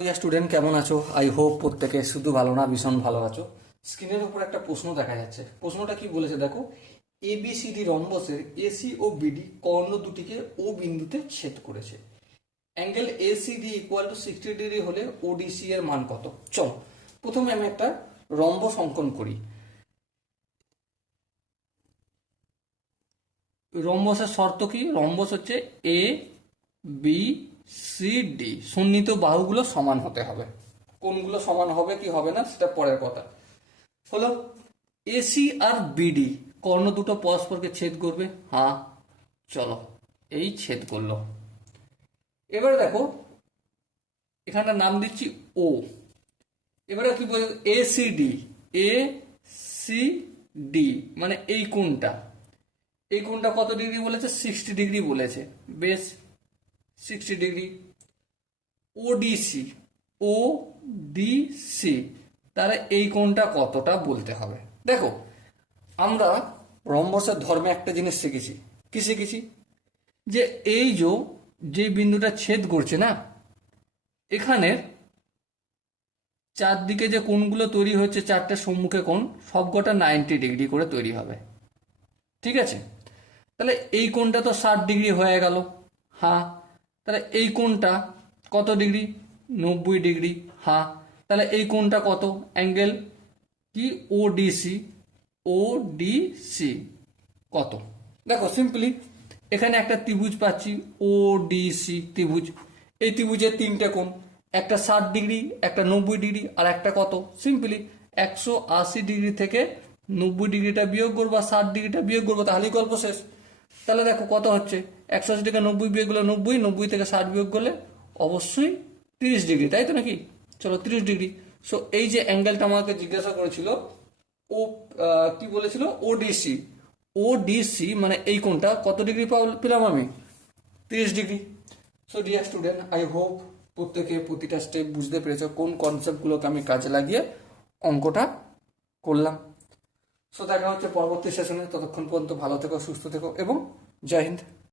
Student কেমন আছো? I hope প্রত্যেকে শুধু ভালো না ভীষণ ভালো আছো। স্ক্রিনের উপর একটা প্রশ্ন দেখা যাচ্ছে। প্রশ্নটা কি বলেছে দেখো, এবিসিডি রম্বসের এসি ও বিডি কর্ণ দুটিকে ও বিন্দুতে ছেদ করেছে। Angle ACD equal to 60 degree হলে ওডিসি এর মান কত? চল প্রথমে আমি একটা রম্বস অঙ্কন করি। রম্বসের শর্ত কি? রম্বস হচ্ছে এ বি সি ডি, সন্নিহিত বাহুগুলো সমান হতে হবে। কোনগুলো সমান হবে কি হবে না সেটা পরের কথা। হলো এসি আর বিডি কর্ণ দুটো পরস্পরকে ছেদ করবে। হ্যাঁ, চলো এই ছেদ করলো। এবারে দেখো এখানে নাম দিচ্ছি ও। এবারে কি বলছে? A C D, A C D মানে এই কোণটা কত ডিগ্রি বলেছে? 60 ডিগ্রি বলেছে। বেশ, 60 ডিগ্রি। ওডিসি, ও ডিসি, তাহলে এই কোণটা কতটা বলতে হবে। দেখো আমরা রম্বসের ধর্মে একটা জিনিস শিখেছি। কি শিখেছি? যে এই যে বিন্দুটা ছেদ করছে না, এখানের চারদিকে যে কোণগুলো তৈরি হচ্ছে, চারটে সম্মুখে কোণ সবকটা 90 ডিগ্রি করে তৈরি হবে। ঠিক আছে, তাহলে এই কোণটা তো 60 ডিগ্রি হয়ে গেল। হ্যাঁ, তাহলে এই কোণটা কত ডিগ্রি? 90 ডিগ্রি। হ্যাঁ, তাহলে এই কোণটা কত? অ্যাঙ্গেল কি? ওডিসি, ওডিসি কত? দেখো সিম্পলি এখানে একটা ত্রিভুজ পাচ্ছি, ওডিসি ত্রিভুজ। এই ত্রিভুজের তিনটে কোণ, একটা 60 ডিগ্রি, একটা 90 ডিগ্রি, আর একটা কত? সিম্পলি 180 ডিগ্রি থেকে 90 ডিগ্রিটা বিয়োগ করবো, 60 ডিগ্রিটা বিয়োগ করবো, তাহলেই গল্প শেষ। তাহলে দেখো কত হচ্ছে, 180 থেকে 90 বিয়োগ করলে 90, 90 থেকে 60 বিয়োগ করলে অবশ্যই 30 ডিগ্রি, তাই তো নাকি? চলো 30 ডিগ্রি। সো এই যে অ্যাঙ্গেলটা আমাকে জিজ্ঞাসা করেছিল, ও কি বলেছিল? ওডিসি, ওডিসি মানে এই কোণটা কত ডিগ্রি পেলাম আমি? 30 degree. So dear student, I hope প্রত্যেকে প্রতিটা স্টেপ বুঝতে পেরেছো কোন কনসেপ্টগুলোকে আমি কাজে লাগিয়ে অঙ্কটা করলাম। সো দেখা হচ্ছে পরবর্তী সেশনে। ততক্ষণ পর্যন্ত ভালো থেকো, সুস্থ থেকো এবং জয় হিন্দ।